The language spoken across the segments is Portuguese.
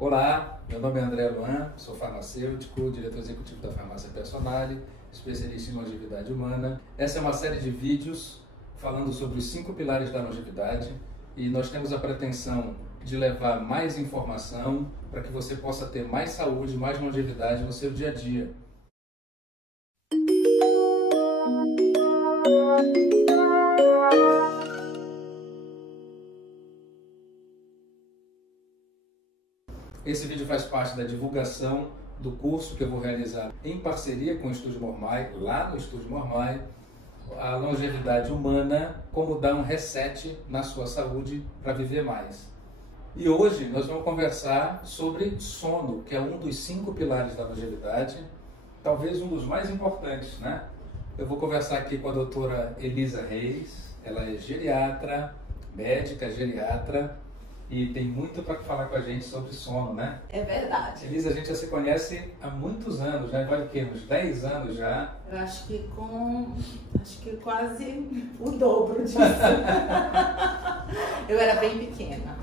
Olá, meu nome é André Luan, sou farmacêutico, diretor executivo da Farmácia Personale, especialista em longevidade humana. Essa é uma série de vídeos falando sobre os 5 pilares da longevidade e nós temos a pretensão de levar mais informação para que você possa ter mais saúde, mais longevidade no seu dia a dia. Esse vídeo faz parte da divulgação do curso que eu vou realizar em parceria com o Estúdio Mormai, lá no Estúdio Mormai, a longevidade humana, como dar um reset na sua saúde para viver mais. E hoje nós vamos conversar sobre sono, que é um dos 5 pilares da longevidade, talvez um dos mais importantes, né? Eu vou conversar aqui com a doutora Elisa Reis, ela é geriatra, médica geriatra, e tem muito para falar com a gente sobre sono, né? É verdade. Elisa, a gente já se conhece há muitos anos, né? Vale o quê? Uns 10 anos já? Eu acho que quase o dobro disso. Eu era bem pequena.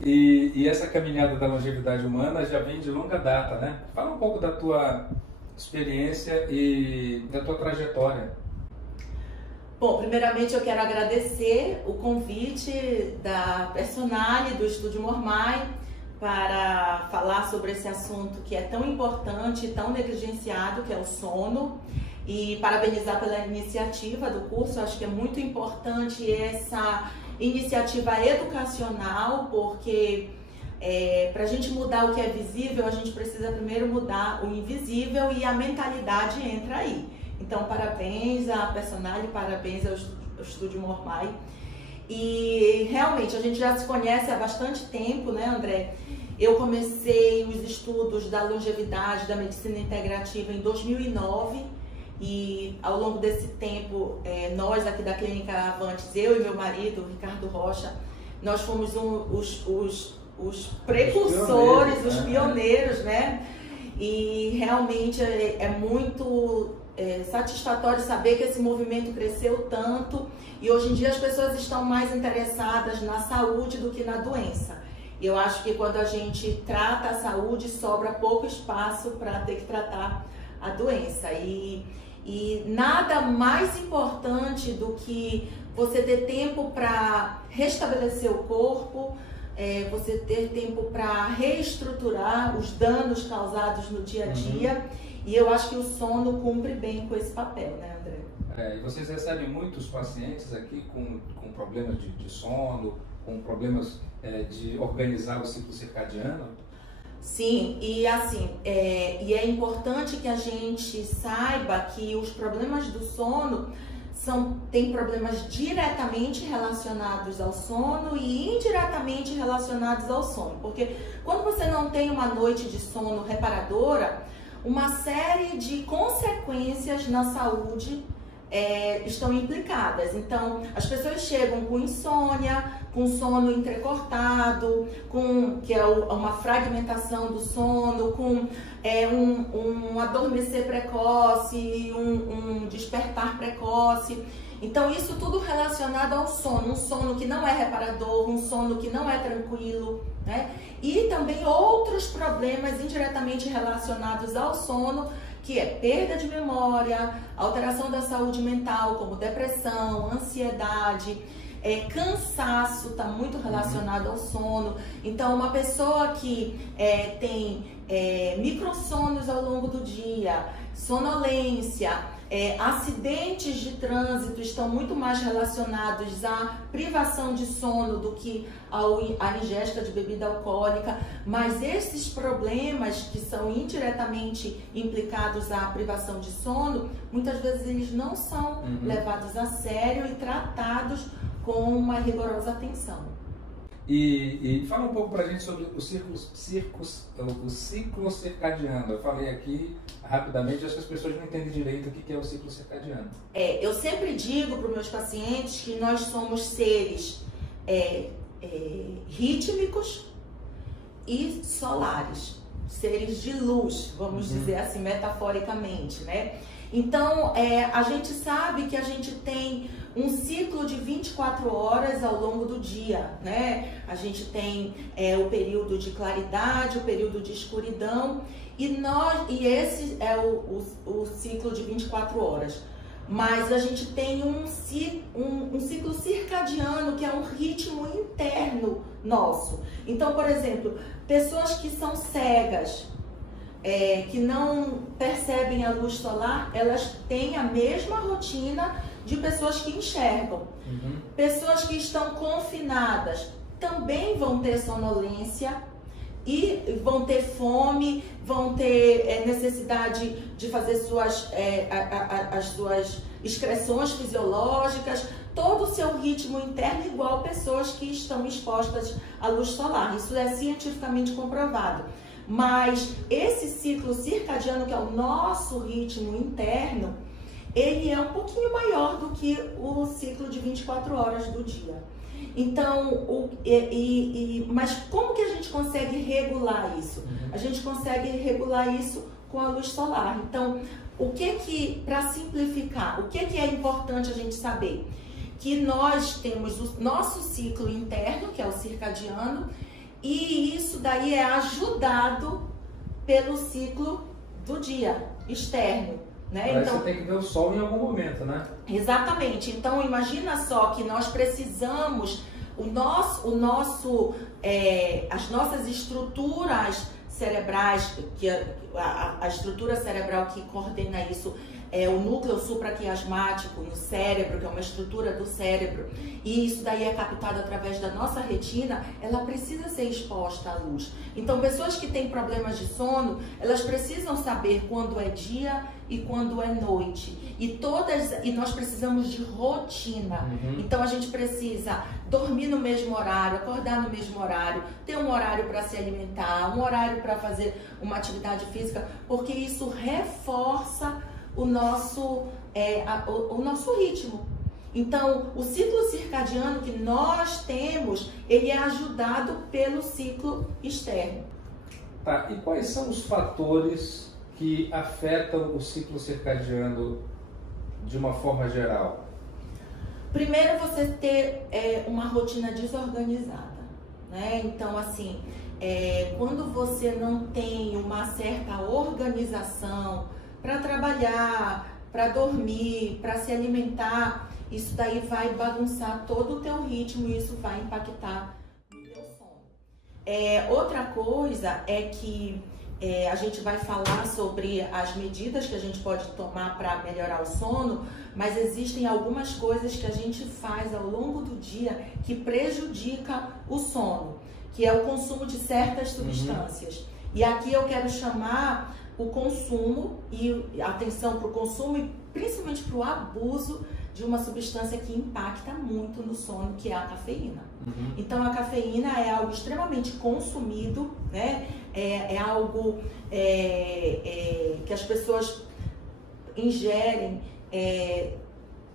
E essa caminhada da longevidade humana já vem de longa data, né? Fala um pouco da tua experiência e da tua trajetória. Bom, primeiramente eu quero agradecer o convite da Personale, do Estúdio Mormai, para falar sobre esse assunto que é tão importante e tão negligenciado, que é o sono, e parabenizar pela iniciativa do curso. Eu acho que é muito importante essa iniciativa educacional, porque para a gente mudar o que é visível, a gente precisa primeiro mudar o invisível e a mentalidade entra aí. Então, parabéns à Personale, parabéns ao Estúdio Mormai. E realmente, a gente já se conhece há bastante tempo, né, André? Eu comecei os estudos da longevidade, da medicina integrativa em 2009 e ao longo desse tempo, nós aqui da Clínica Avantes, eu e meu marido, Ricardo Rocha, nós fomos os precursores, os pioneiros, né? E realmente é muito satisfatório saber que esse movimento cresceu tanto e hoje em dia as pessoas estão mais interessadas na saúde do que na doença. E eu acho que quando a gente trata a saúde, sobra pouco espaço para ter que tratar a doença. E nada mais importante do que você ter tempo para restabelecer o corpo, você ter tempo para reestruturar os danos causados no dia a dia. E eu acho que o sono cumpre bem com esse papel, né, André? E vocês recebem muitos pacientes aqui com problemas de sono, com problemas de organizar o ciclo circadiano? Sim, e assim, e é importante que a gente saiba que os problemas do sono tem problemas diretamente relacionados ao sono e indiretamente relacionados ao sono. Porque quando você não tem uma noite de sono reparadora, uma série de consequências na saúde estão implicadas. Então, as pessoas chegam com insônia, com sono entrecortado, que é uma fragmentação do sono, com um adormecer precoce, um despertar precoce. Então, isso tudo relacionado ao sono, um sono que não é reparador, um sono que não é tranquilo, né? E também outros problemas indiretamente relacionados ao sono, que é perda de memória, alteração da saúde mental, como depressão, ansiedade, cansaço, está muito relacionado ao sono. Então, uma pessoa que tem microssonos ao longo do dia, sonolência, acidentes de trânsito estão muito mais relacionados à privação de sono do que à ingesta de bebida alcoólica, mas esses problemas que são indiretamente implicados à privação de sono, muitas vezes eles não são levados a sério e tratados com uma rigorosa atenção. E fala um pouco pra gente sobre o ciclo circadiano. Eu falei aqui rapidamente, acho que as pessoas não entendem direito o que é o ciclo circadiano. Eu sempre digo para os meus pacientes que nós somos seres rítmicos e solares, seres de luz, vamos dizer assim, metaforicamente, né? Então, a gente sabe que a gente tem um ciclo de 24 horas ao longo do dia, né? A gente tem o período de claridade, o período de escuridão, e esse é o ciclo de 24 horas. Mas a gente tem um ciclo circadiano, que é um ritmo interno nosso. Então, por exemplo, pessoas que são cegas, que não percebem a luz solar, elas têm a mesma rotina de pessoas que enxergam. Uhum. Pessoas que estão confinadas também vão ter sonolência e vão ter fome, vão ter necessidade de fazer as suas excreções fisiológicas, todo o seu ritmo interno, igual pessoas que estão expostas à luz solar. Isso é cientificamente comprovado. Mas esse ciclo circadiano, que é o nosso ritmo interno, ele é um pouquinho maior do que o ciclo de 24 horas do dia. Então, mas como que a gente consegue regular isso? A gente consegue regular isso com a luz solar. Então, para simplificar, o que é importante a gente saber? Que nós temos o nosso ciclo interno, que é o circadiano, e isso daí é ajudado pelo ciclo do dia externo, né? Então, você tem que ver o sol em algum momento, né? Exatamente. Então, imagina só que nós precisamos, as nossas estruturas cerebrais, que a estrutura cerebral que coordena isso é o núcleo supraquiasmático no cérebro, que é uma estrutura do cérebro, e isso daí é captado através da nossa retina, ela precisa ser exposta à luz. Então, pessoas que têm problemas de sono, elas precisam saber quando é dia e quando é noite. E nós precisamos de rotina. Uhum. Então, a gente precisa dormir no mesmo horário, acordar no mesmo horário, ter um horário para se alimentar, um horário para fazer uma atividade física, porque isso reforça o nosso ritmo. Então, o ciclo circadiano que nós temos, ele é ajudado pelo ciclo externo. Tá, e quais são os fatores que afetam o ciclo circadiano de uma forma geral? Primeiro, você ter uma rotina desorganizada, né? Então, assim, quando você não tem uma certa organização para trabalhar, para dormir, para se alimentar, isso daí vai bagunçar todo o teu ritmo e isso vai impactar no teu sono. Outra coisa é que a gente vai falar sobre as medidas que a gente pode tomar para melhorar o sono, mas existem algumas coisas que a gente faz ao longo do dia que prejudica o sono, que é o consumo de certas substâncias. E aqui eu quero chamar o consumo e atenção para o consumo e principalmente para o abuso de uma substância que impacta muito no sono, que é a cafeína. Então, a cafeína é algo extremamente consumido, né? É algo que as pessoas ingerem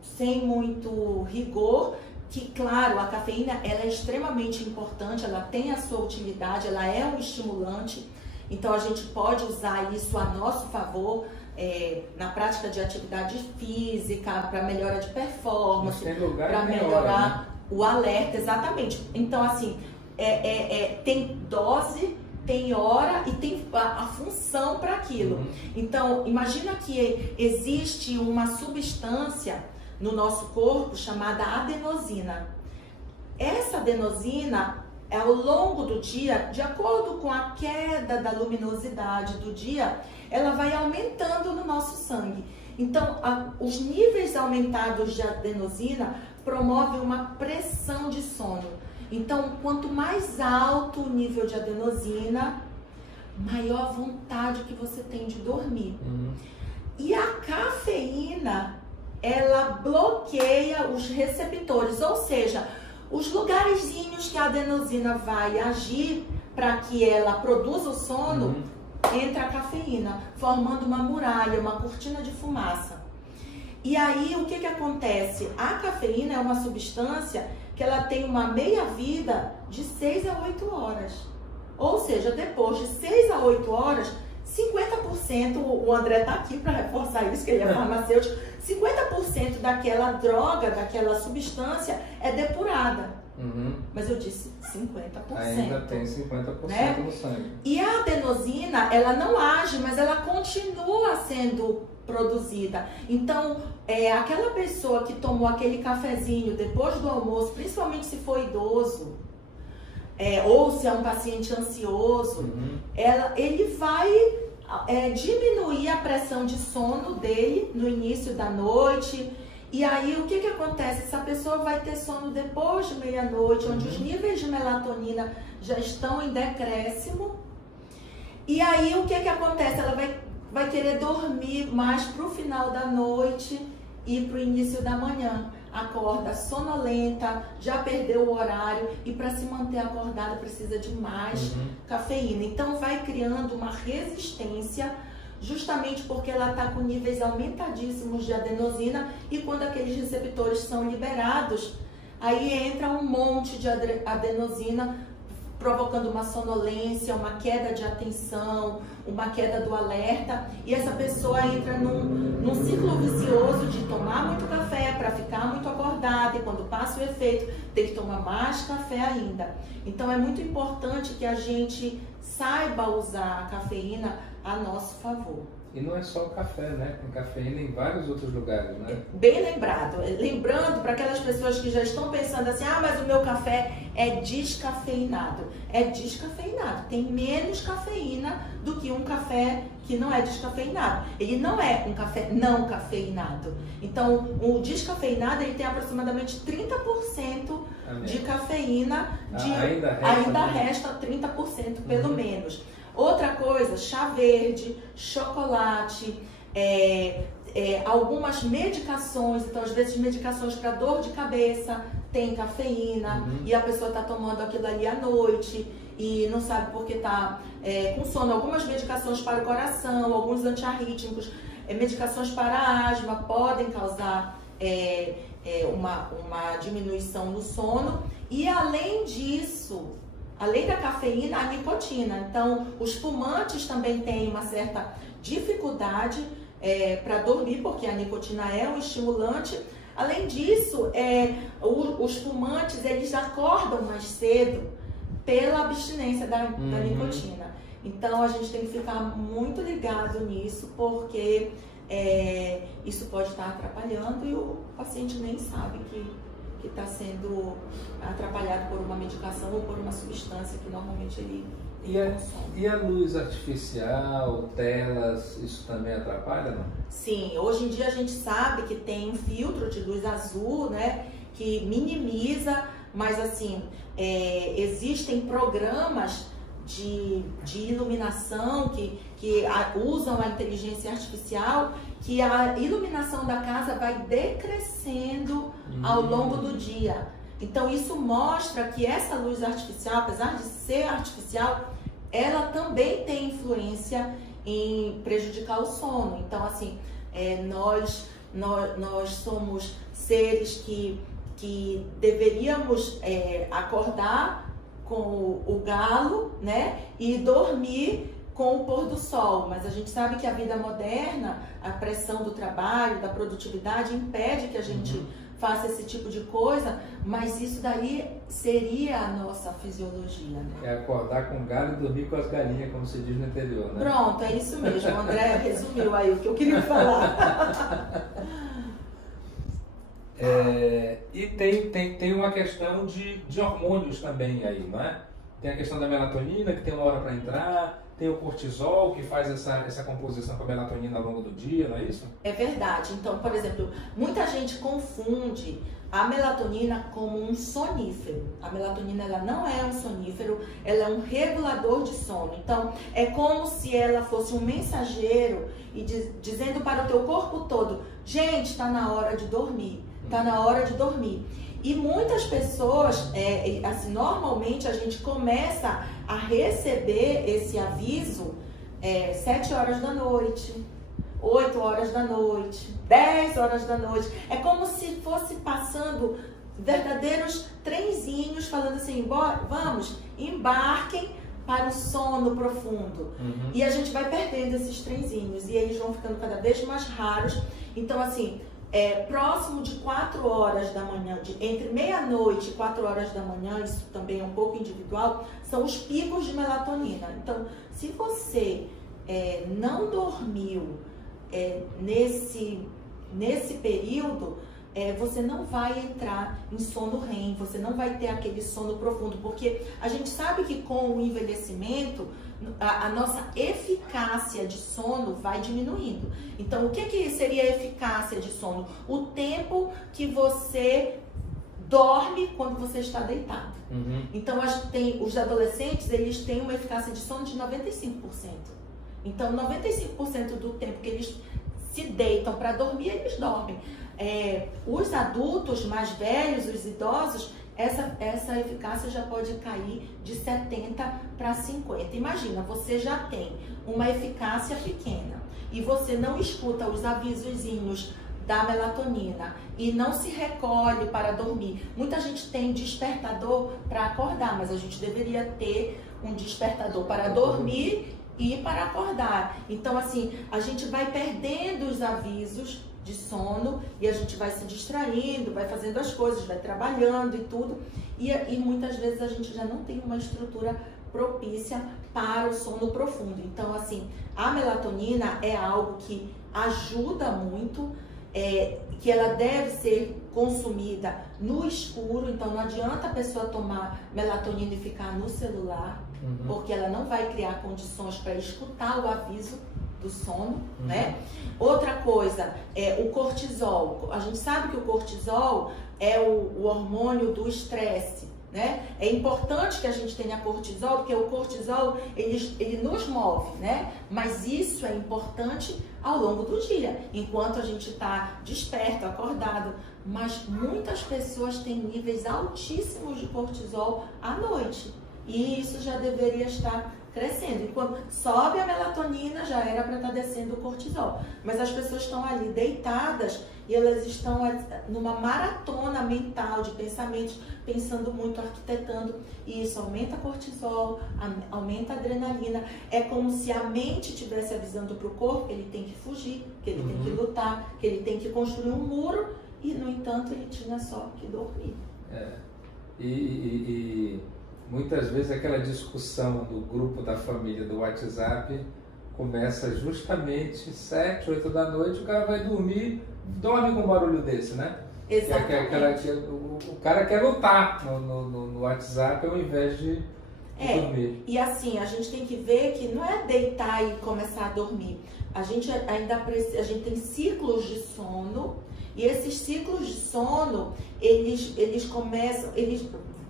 sem muito rigor, que, claro, a cafeína ela é extremamente importante, ela tem a sua utilidade, ela é um estimulante, então a gente pode usar isso a nosso favor na prática de atividade física, para melhora de performance, para melhorar, né, o alerta, exatamente. Então, assim, tem dose, tem hora e tem a função para aquilo. Então, imagina que existe uma substância no nosso corpo chamada adenosina. Essa adenosina, ao longo do dia, de acordo com a queda da luminosidade do dia, ela vai aumentando no nosso sangue. Então, os níveis aumentados de adenosina promovem uma pressão de sono. Então, quanto mais alto o nível de adenosina, maior vontade que você tem de dormir. E a cafeína, ela bloqueia os receptores, ou seja, os lugarzinhos que a adenosina vai agir para que ela produza o sono, entra a cafeína, formando uma muralha, uma cortina de fumaça. E aí, o que acontece? A cafeína é uma substância que ela tem uma meia-vida de 6 a 8 horas. Ou seja, depois de 6 a 8 horas, 50%, o André está aqui para reforçar isso, que ele é farmacêutico, 50% daquela droga, daquela substância é depurada. Mas eu disse 50%. Ainda tem 50%, né, no sangue. E a adenosina, ela não age, mas ela continua sendo produzida. Então, aquela pessoa que tomou aquele cafezinho depois do almoço, principalmente se for idoso, ou se é um paciente ansioso, ele vai diminuir a pressão de sono dele no início da noite. E aí, o que acontece? Essa pessoa vai ter sono depois de meia-noite, onde os níveis de melatonina já estão em decréscimo. E aí, o que acontece? Ela vai querer dormir mais pro final da noite e pro início da manhã. Acorda sonolenta, já perdeu o horário e para se manter acordada precisa de mais cafeína. Então, vai criando uma resistência, justamente porque ela está com níveis aumentadíssimos de adenosina, e quando aqueles receptores são liberados, aí entra um monte de adenosina, provocando uma sonolência, uma queda de atenção, uma queda do alerta, e essa pessoa entra num ciclo vicioso de tomar muito café para ficar muito acordada, e quando passa o efeito tem que tomar mais café ainda. Então é muito importante que a gente saiba usar a cafeína a nosso favor. E não é só o café, né? Tem cafeína em vários outros lugares, né? Bem lembrado. Lembrando para aquelas pessoas que já estão pensando assim, mas o meu café é descafeinado. É descafeinado. Tem menos cafeína do que um café que não é descafeinado. Ele não é um café não cafeinado. Então, o descafeinado, ele tem aproximadamente 30% de cafeína. Ainda resta 30% pelo menos. Outra coisa, chá verde, chocolate, algumas medicações. Então, às vezes, medicações para dor de cabeça tem cafeína, e a pessoa está tomando aquilo ali à noite e não sabe porque está com sono. Algumas medicações para o coração, alguns antiarrítmicos, medicações para asma podem causar uma diminuição no sono. E além disso, além da cafeína, a nicotina. Então, os fumantes também têm uma certa dificuldade para dormir, porque a nicotina é um estimulante. Além disso, os fumantes, eles acordam mais cedo pela abstinência da nicotina. Então, a gente tem que ficar muito ligado nisso, porque isso pode estar atrapalhando e o paciente nem sabe que está sendo atrapalhado por uma medicação ou por uma substância que normalmente ele consome. E a luz artificial, telas, isso também atrapalha, não? Sim, hoje em dia a gente sabe que tem um filtro de luz azul, né, que minimiza, mas assim, existem programas de iluminação que usam a inteligência artificial, que a iluminação da casa vai decrescendo ao longo do dia. Então isso mostra que essa luz artificial, apesar de ser artificial, ela também tem influência em prejudicar o sono. Então assim, nós somos seres que deveríamos acordar com o galo, né, e dormir com o pôr do sol, mas a gente sabe que a vida moderna, a pressão do trabalho, da produtividade, impede que a gente faça esse tipo de coisa, mas isso daí seria a nossa fisiologia, né? É acordar com o galo e dormir com as galinhas, como se diz no interior, né? Pronto, é isso mesmo, o André resumiu aí o que eu queria falar. E tem uma questão de hormônios também aí, não é? Tem a questão da melatonina, que tem uma hora para entrar, tem o cortisol, que faz essa composição com a melatonina ao longo do dia, não é isso? É verdade. Então, por exemplo, muita gente confunde a melatonina como um sonífero. A melatonina, ela não é um sonífero, ela é um regulador de sono. Então, é como se ela fosse um mensageiro e dizendo para o teu corpo todo, gente, está na hora de dormir, está na hora de dormir. E muitas pessoas, assim, normalmente a gente começa a receber esse aviso 7 horas da noite, 8 horas da noite, 10 horas da noite. É como se fosse passando verdadeiros trenzinhos falando assim, vamos, embarquem para o sono profundo. E a gente vai perdendo esses trenzinhos e eles vão ficando cada vez mais raros. Então, assim, próximo de 4 horas da manhã, entre meia-noite e 4 horas da manhã, isso também é um pouco individual, são os picos de melatonina. Então, se você não dormiu nesse período, você não vai entrar em sono REM, você não vai ter aquele sono profundo, porque a gente sabe que com o envelhecimento, a nossa eficácia de sono vai diminuindo. Então, o que seria a eficácia de sono? O tempo que você dorme quando você está deitado. Então, os adolescentes, eles têm uma eficácia de sono de 95%. Então, 95% do tempo que eles se deitam para dormir, eles dormem. Os adultos mais velhos, os idosos, essa eficácia já pode cair de 70 para 50. Imagina, você já tem uma eficácia pequena e você não escuta os avisozinhos da melatonina e não se recolhe para dormir. Muita gente tem despertador para acordar, mas a gente deveria ter um despertador para dormir e para acordar. Então, assim, a gente vai perdendo os avisos de sono e a gente vai se distraindo, vai fazendo as coisas, vai trabalhando e tudo. E muitas vezes a gente já não tem uma estrutura propícia para o sono profundo. Então, assim, a melatonina é algo que ajuda muito, que ela deve ser consumida no escuro. Então, não adianta a pessoa tomar melatonina e ficar no celular, porque ela não vai criar condições para escutar o aviso do sono, né? Outra coisa é o cortisol. A gente sabe que o cortisol é o hormônio do estresse, né? É importante que a gente tenha cortisol, porque o cortisol, ele nos move, né? Mas isso é importante ao longo do dia, enquanto a gente está desperto, acordado. Mas muitas pessoas têm níveis altíssimos de cortisol à noite. E isso já deveria estar crescendo. E quando sobe a melatonina, já era para estar descendo o cortisol. Mas as pessoas estão ali deitadas e elas estão numa maratona mental de pensamentos, pensando muito, arquitetando. E isso aumenta cortisol, aumenta a adrenalina. É como se a mente estivesse avisando para o corpo que ele tem que fugir, que ele tem que lutar, que ele tem que construir um muro. E, no entanto, ele tinha só que dormir. Muitas vezes aquela discussão do grupo da família do WhatsApp começa justamente 7, 8 da noite, o cara vai dormir, dorme com um barulho desse, né? Exatamente. O cara quer lutar no WhatsApp ao invés de dormir. E assim, a gente tem que ver que não é deitar e começar a dormir. A gente tem ciclos de sono, e esses ciclos de sono, eles começam...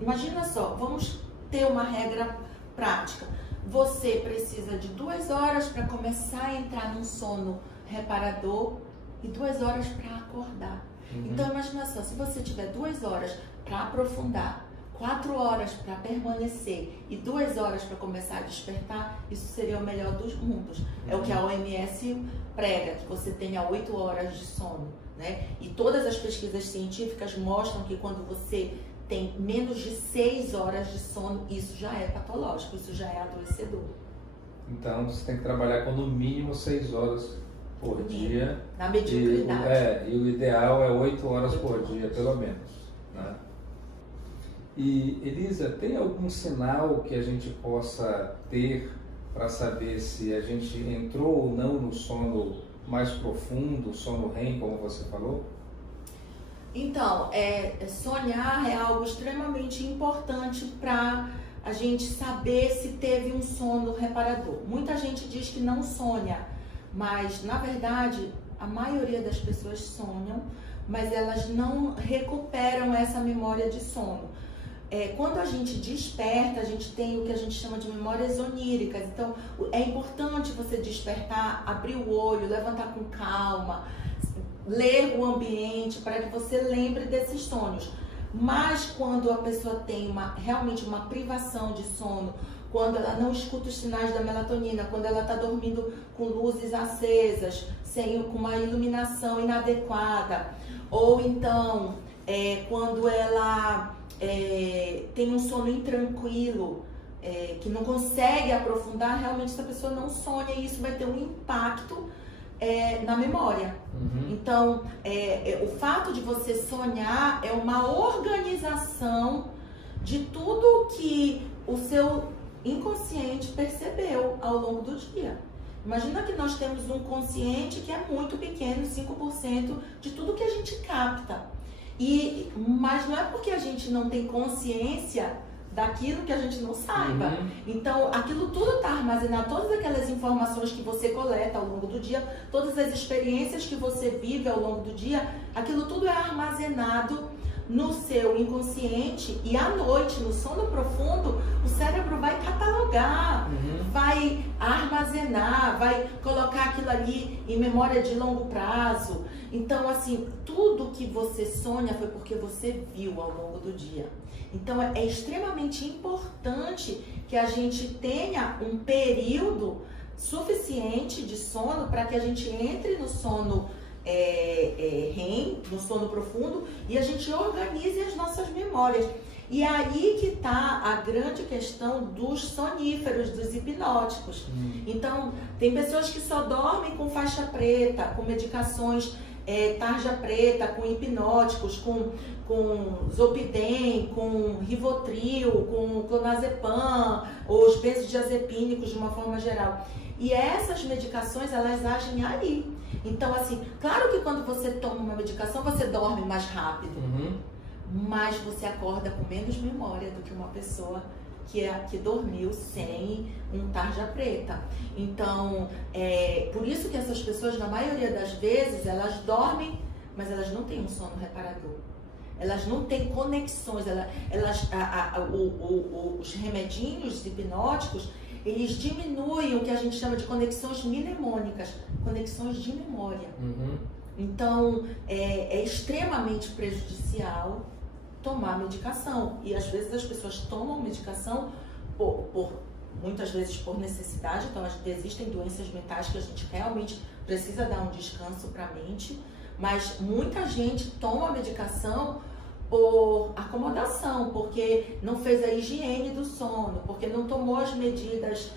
Imagina só, vamos ter uma regra prática. Você precisa de 2 horas para começar a entrar num sono reparador e 2 horas para acordar. Então, imagina só, se você tiver 2 horas para aprofundar, 4 horas para permanecer e 2 horas para começar a despertar, isso seria o melhor dos mundos. É o que a OMS prega, que você tenha 8 horas de sono, né? E todas as pesquisas científicas mostram que quando você tem menos de 6 horas de sono, isso já é patológico, isso já é adoecedor. Então, você tem que trabalhar com no mínimo 6 horas por dia. Na mediocridade. E o ideal é 8 horas por dia, pelo menos, né? E, Elisa, tem algum sinal que a gente possa ter para saber se a gente entrou ou não no sono mais profundo, sono REM, como você falou? Então, sonhar é algo extremamente importante para a gente saber se teve um sono reparador. Muita gente diz que não sonha, mas na verdade a maioria das pessoas sonham, mas elas não recuperam essa memória de sono. Quando a gente desperta, a gente tem o que a gente chama de memórias oníricas. Então, é importante você despertar, abrir o olho, levantar com calma, ler o ambiente para que você lembre desses sonhos. Mas quando a pessoa tem realmente uma privação de sono, quando ela não escuta os sinais da melatonina, quando ela está dormindo com luzes acesas, com uma iluminação inadequada, ou então quando ela tem um sono intranquilo, que não consegue aprofundar, realmente essa pessoa não sonha e isso vai ter um impacto na memória. Então, o fato de você sonhar é uma organização de tudo que o seu inconsciente percebeu ao longo do dia. Imagina que nós temos um consciente que é muito pequeno, 5% de tudo que a gente capta. Mas não é porque a gente não tem consciência daquilo que a gente não saiba. Então, aquilo tudo está armazenado, todas aquelas informações que você coleta ao longo do dia, todas as experiências que você vive ao longo do dia, aquilo tudo é armazenado no seu inconsciente e à noite, no sono profundo, o cérebro vai catalogar, vai armazenar, vai colocar aquilo ali em memória de longo prazo. Então, assim, tudo que você sonha foi porque você viu ao longo do dia. Então, é extremamente importante que a gente tenha um período suficiente de sono para que a gente entre no sono REM, no sono profundo, e a gente organize as nossas memórias. E é aí que está a grande questão dos soníferos, dos hipnóticos. Então, tem pessoas que só dormem com faixa preta, com medicações tarja preta, com hipnóticos, com Zolpidem, com Rivotril, com Clonazepam, ou os benzodiazepínicos de uma forma geral. E essas medicações, elas agem aí. Então, assim, claro que quando você toma uma medicação, você dorme mais rápido, mas você acorda com menos memória do que uma pessoa que dormiu sem um tarja preta. Então, por isso que essas pessoas, na maioria das vezes, elas dormem, mas elas não têm um sono reparador. Elas não têm conexões, os remedinhos hipnóticos, eles diminuem o que a gente chama de conexões mnemônicas, conexões de memória. Então, é extremamente prejudicial tomar medicação. E às vezes as pessoas tomam medicação muitas vezes por necessidade. Então, existem doenças mentais que a gente realmente precisa dar um descanso para a mente, mas muita gente toma medicação por acomodação, porque não fez a higiene do sono, porque não tomou as medidas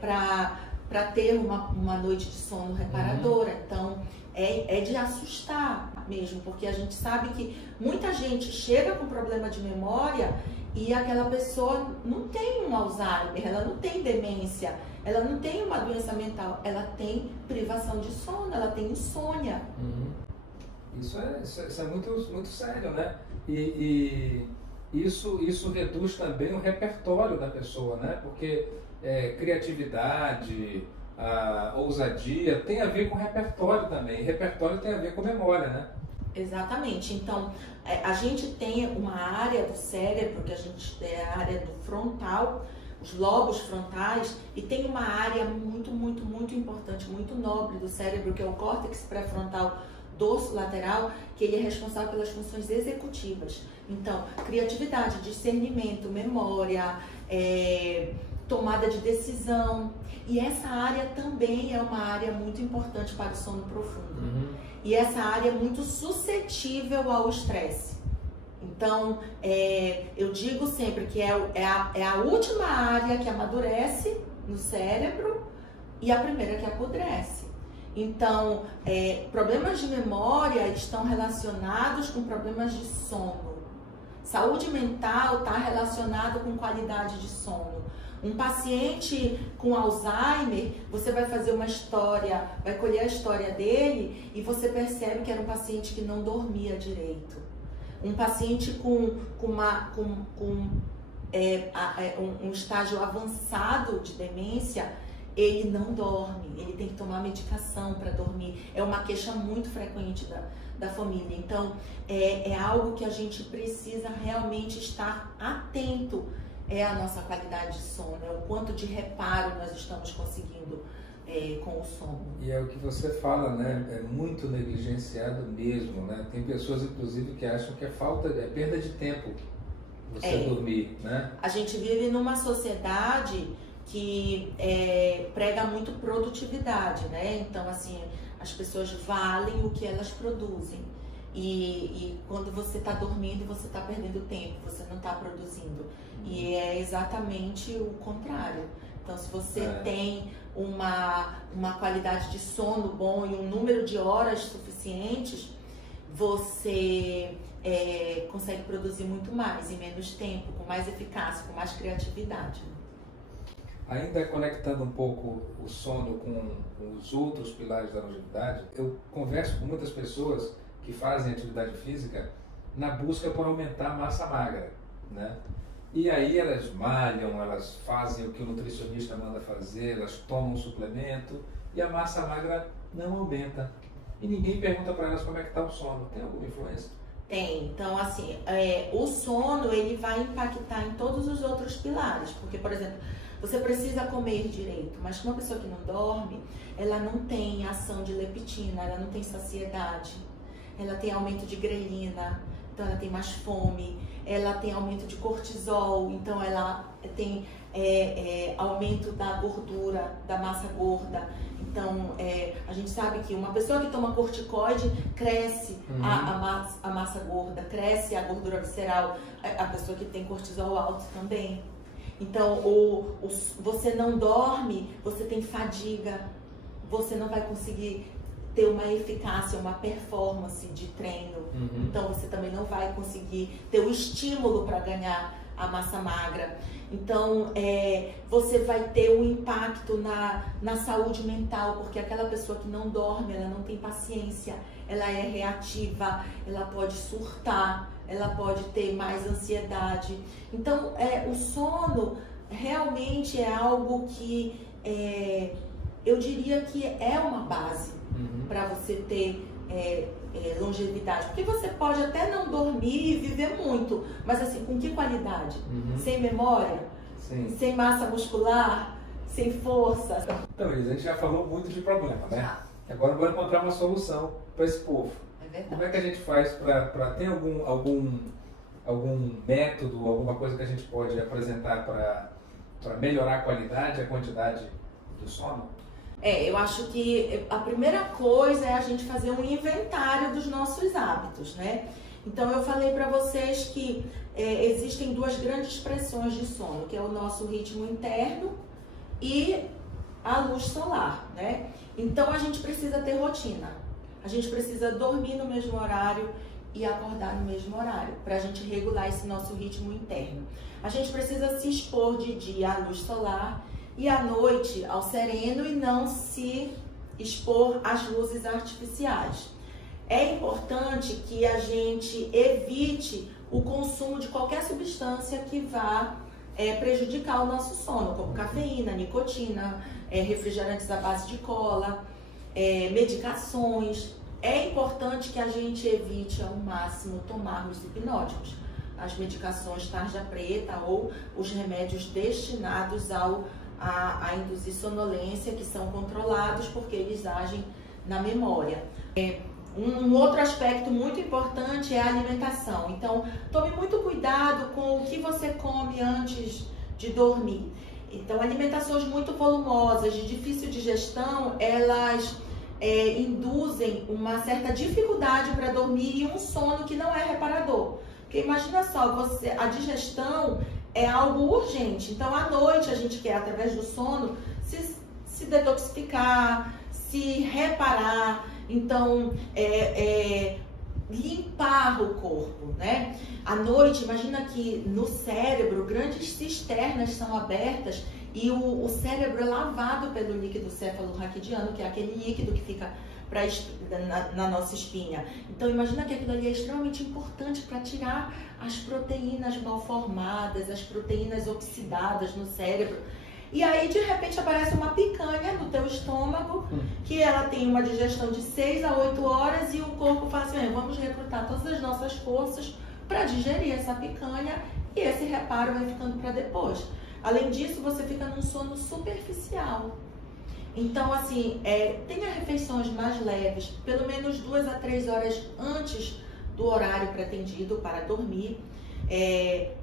para ter uma noite de sono reparadora. Então, é de assustar mesmo, porque a gente sabe que muita gente chega com problema de memória e aquela pessoa não tem um Alzheimer, ela não tem demência, ela não tem uma doença mental, ela tem privação de sono, ela tem insônia. Isso é muito, muito sério, né? E isso reduz também o repertório da pessoa, né? Porque criatividade, a ousadia tem a ver com repertório também. E repertório tem a ver com memória, né? Exatamente. Então, a gente tem uma área do cérebro, que a gente é a área do frontal, os lobos frontais, e tem uma área muito, muito, muito importante, muito nobre do cérebro, que é o córtex pré-frontal dorso lateral, que ele é responsável pelas funções executivas. Então, criatividade, discernimento, memória, tomada de decisão. E essa área também é uma área muito importante para o sono profundo. E essa área é muito suscetível ao estresse. Então, eu digo sempre que é a última área que amadurece no cérebro e a primeira que apodrece. Então, problemas de memória estão relacionados com problemas de sono. Saúde mental está relacionado com qualidade de sono. Um paciente com Alzheimer, você vai fazer uma história, vai colher a história dele e você percebe que era um paciente que não dormia direito. Um paciente com um estágio avançado de demência, ele não dorme, ele tem que tomar medicação para dormir. É uma queixa muito frequente da família. Então, é algo que a gente precisa realmente estar atento. É a nossa qualidade de sono, é o quanto de reparo nós estamos conseguindo com o sono. E é o que você fala, né? É muito negligenciado mesmo, né? Tem pessoas, inclusive, que acham que é perda de tempo você dormir, né? A gente vive numa sociedade que prega muito produtividade, né? Então, assim, as pessoas valem o que elas produzem. E quando você está dormindo, você está perdendo tempo, você não está produzindo. E é exatamente o contrário. Então, se você tem uma qualidade de sono bom e um número de horas suficientes, você consegue produzir muito mais em menos tempo, com mais eficácia, com mais criatividade. Ainda conectando um pouco o sono com os outros pilares da longevidade, eu converso com muitas pessoas que fazem atividade física na busca por aumentar a massa magra, né? E aí elas malham, elas fazem o que o nutricionista manda fazer, elas tomam um suplemento e a massa magra não aumenta. E ninguém pergunta para elas como é que está o sono. Tem alguma influência? Tem. Então, assim, o sono ele vai impactar em todos os outros pilares. Porque, por exemplo, você precisa comer direito, mas uma pessoa que não dorme, ela não tem ação de leptina, ela não tem saciedade, ela tem aumento de grelina, então ela tem mais fome, ela tem aumento de cortisol, então ela tem aumento da gordura, da massa gorda. Então, a gente sabe que uma pessoa que toma corticoide, cresce a massa gorda, cresce a gordura visceral, a pessoa que tem cortisol alto também. Então, você não dorme, você tem fadiga, você não vai conseguir ter uma eficácia, uma performance de treino. Então, você também não vai conseguir ter o estímulo para ganhar a massa magra. Então, você vai ter um impacto na saúde mental, porque aquela pessoa que não dorme, ela não tem paciência, ela é reativa, ela pode surtar, ela pode ter mais ansiedade. Então, o sono realmente é algo que eu diria que é uma base para você ter longevidade. Porque você pode até não dormir e viver muito, mas assim, com que qualidade? Sem memória? Sim. Sem massa muscular? Sem força? Então, Elisa, a gente já falou muito de problema, né? Agora vamos encontrar uma solução para esse povo. É verdade. Como é que a gente faz para ter algum método, alguma coisa que a gente pode apresentar para melhorar a qualidade e a quantidade do sono? Eu acho que a primeira coisa é a gente fazer um inventário dos nossos hábitos, né? Então, eu falei para vocês que existem duas grandes expressões de sono, que é o nosso ritmo interno e a luz solar, né? Então, a gente precisa ter rotina. A gente precisa dormir no mesmo horário e acordar no mesmo horário, para a gente regular esse nosso ritmo interno. A gente precisa se expor de dia à luz solar e à noite ao sereno e não se expor às luzes artificiais. É importante que a gente evite o consumo de qualquer substância que vá prejudicar o nosso sono, como cafeína, nicotina, refrigerantes à base de cola, medicações. É importante que a gente evite ao máximo tomar os hipnóticos, as medicações tarja preta ou os remédios destinados a induzir sonolência, que são controlados porque eles agem na memória. Um outro aspecto muito importante é a alimentação. Então, tome muito cuidado com o que você come antes de dormir. Então, alimentações muito volumosas, de difícil digestão, elas induzem uma certa dificuldade para dormir e um sono que não é reparador. Porque imagina só, a digestão é algo urgente. Então, à noite, a gente quer, através do sono, se detoxificar, se reparar. Então, limpar o corpo, né? À noite, imagina que no cérebro, grandes cisternas são abertas e o cérebro é lavado pelo líquido cefalorraquidiano, que é aquele líquido que fica na nossa espinha. Então, imagina que aquilo ali é extremamente importante para tirar as proteínas mal formadas, as proteínas oxidadas no cérebro. E aí, de repente, aparece uma picanha no teu estômago, que ela tem uma digestão de 6 a 8 horas e o corpo fala assim, vamos recrutar todas as nossas forças para digerir essa picanha e esse reparo vai ficando para depois. Além disso, você fica num sono superficial. Então, assim, tenha refeições mais leves, pelo menos 2 a 3 horas antes do horário pretendido para dormir.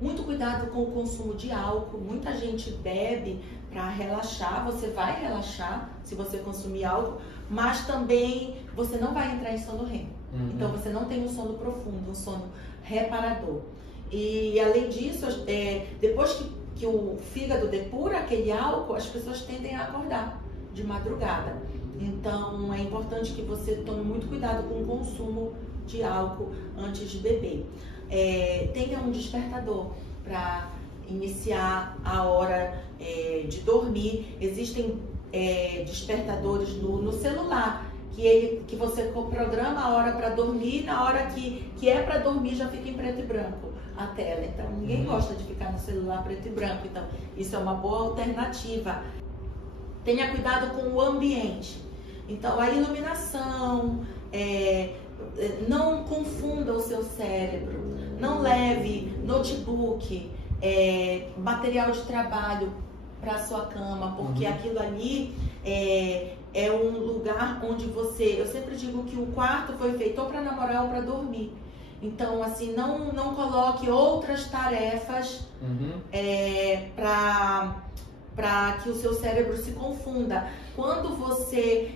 Muito cuidado com o consumo de álcool. Muita gente bebe para relaxar, você vai relaxar se você consumir álcool, mas também você não vai entrar em sono REM. Então você não tem um sono profundo, um sono reparador. E além disso, depois que o fígado depura aquele álcool, as pessoas tendem a acordar de madrugada. Então é importante que você tome muito cuidado com o consumo de álcool antes de beber. Tenha um despertador para iniciar a hora de dormir. Existem despertadores no celular que você programa a hora para dormir, na hora que é para dormir já fica em preto e branco a tela. Então ninguém gosta de ficar no celular preto e branco, então isso é uma boa alternativa. Tenha cuidado com o ambiente. Então a iluminação, não confunda o seu cérebro, não leve notebook, material de trabalho para sua cama, porque aquilo ali é um lugar onde eu sempre digo que o quarto foi feito ou para namorar ou para dormir. Então, assim, não coloque outras tarefas para que o seu cérebro se confunda.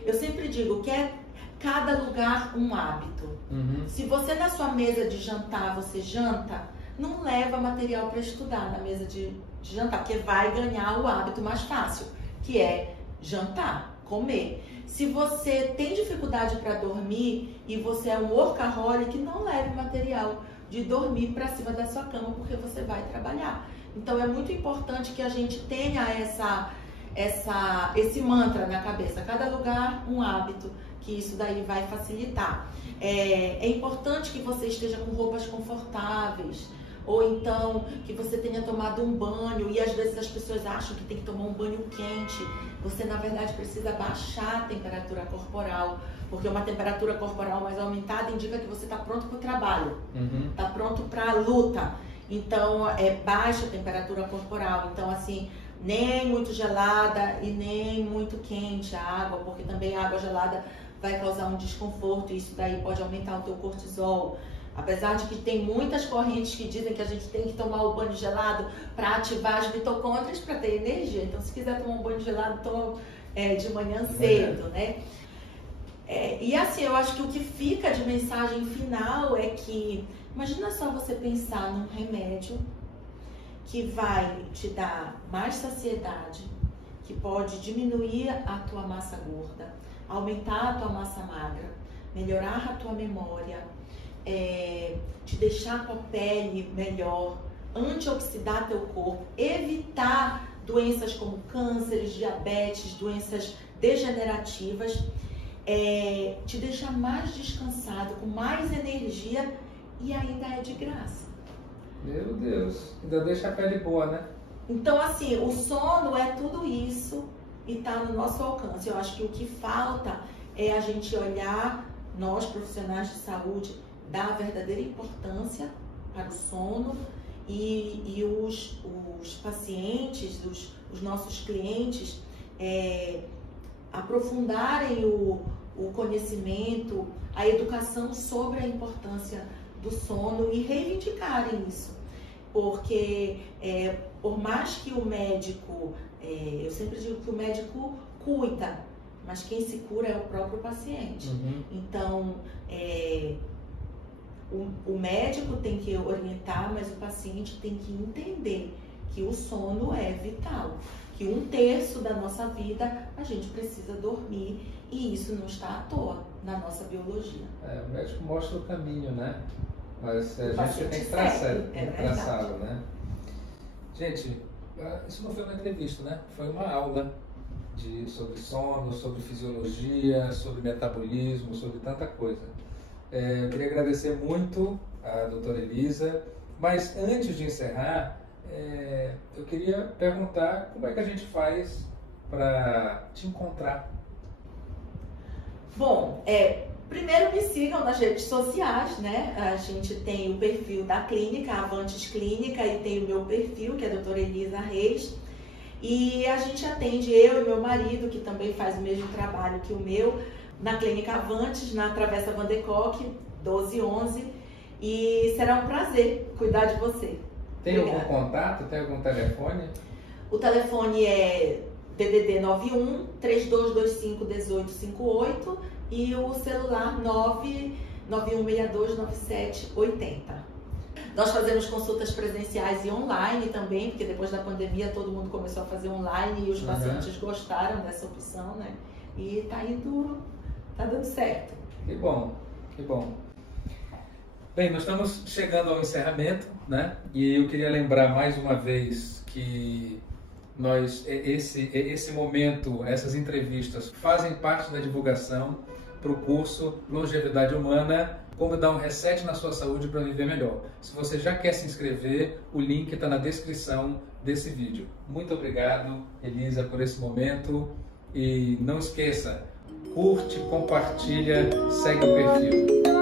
Eu sempre digo que cada lugar um hábito. Se você na sua mesa de jantar, você janta, não leva material para estudar na mesa de jantar, porque vai ganhar o hábito mais fácil, que é jantar, comer. Se você tem dificuldade para dormir e você é um workaholic, não leve material de dormir para cima da sua cama, porque você vai trabalhar. Então é muito importante que a gente tenha esse mantra na cabeça, cada lugar um hábito, que isso daí vai facilitar. É importante que você esteja com roupas confortáveis, ou então que você tenha tomado um banho, e às vezes as pessoas acham que tem que tomar um banho quente. Você na verdade precisa baixar a temperatura corporal, porque uma temperatura corporal mais aumentada indica que você está pronto para o trabalho, está pronto para a luta. Então baixa a temperatura corporal, então assim, nem muito gelada e nem muito quente a água, porque também a água gelada vai causar um desconforto e isso daí pode aumentar o teu cortisol. Apesar de que tem muitas correntes que dizem que a gente tem que tomar o banho gelado para ativar as mitocôndrias para ter energia. Então, se quiser tomar um banho gelado, toma de manhã cedo, né? E assim, eu acho que o que fica de mensagem final é que, imagina só você pensar num remédio que vai te dar mais saciedade, que pode diminuir a tua massa gorda, aumentar a tua massa magra, melhorar a tua memória, te deixar com a pele melhor, antioxidar teu corpo, evitar doenças como cânceres, diabetes, doenças degenerativas, te deixar mais descansado, com mais energia e ainda é de graça. Meu Deus, ainda deixa a pele boa, né? Então assim, o sono é tudo isso e está no nosso alcance. Eu acho que o que falta é a gente olhar, nós profissionais de saúde, dar a verdadeira importância para o sono e os pacientes, os nossos clientes aprofundarem o conhecimento, a educação sobre a importância do sono e reivindicarem isso. Porque por mais que o médico, eu sempre digo que o médico cuida, mas quem se cura é o próprio paciente. Então, o médico tem que orientar, mas o paciente tem que entender que o sono é vital, que 1/3 da nossa vida a gente precisa dormir e isso não está à toa na nossa biologia. O médico mostra o caminho, né? Mas a gente tem que traçá-lo, né? Gente, isso não foi uma entrevista, né? Foi uma aula sobre sono, sobre fisiologia, sobre metabolismo, sobre tanta coisa. Eu queria agradecer muito a doutora Elisa, mas antes de encerrar, eu queria perguntar como é que a gente faz para te encontrar. Bom, primeiro me sigam nas redes sociais, né? A gente tem o perfil da clínica, Avantes Clínica, e tem o meu perfil, que é a doutora Elisa Reis. E a gente atende, eu e meu marido, que também faz o mesmo trabalho que o meu, na Clínica Avantes, na Travessa Van de Kock, 1211. e será um prazer cuidar de você. Tem algum contato? Tem algum telefone? O telefone é DDD 91 3225 1858 e o celular 99162 9780. Nós fazemos consultas presenciais e online também, porque depois da pandemia todo mundo começou a fazer online e os pacientes gostaram dessa opção, né? E tá dando certo. Que bom, que bom. Bem, nós estamos chegando ao encerramento, né? E eu queria lembrar mais uma vez que esse momento, essas entrevistas fazem parte da divulgação para o curso Longevidade Humana, como dar um reset na sua saúde para viver melhor. Se você já quer se inscrever, o link está na descrição desse vídeo. Muito obrigado, Elisa, por esse momento. E não esqueça, curte, compartilha, segue o perfil.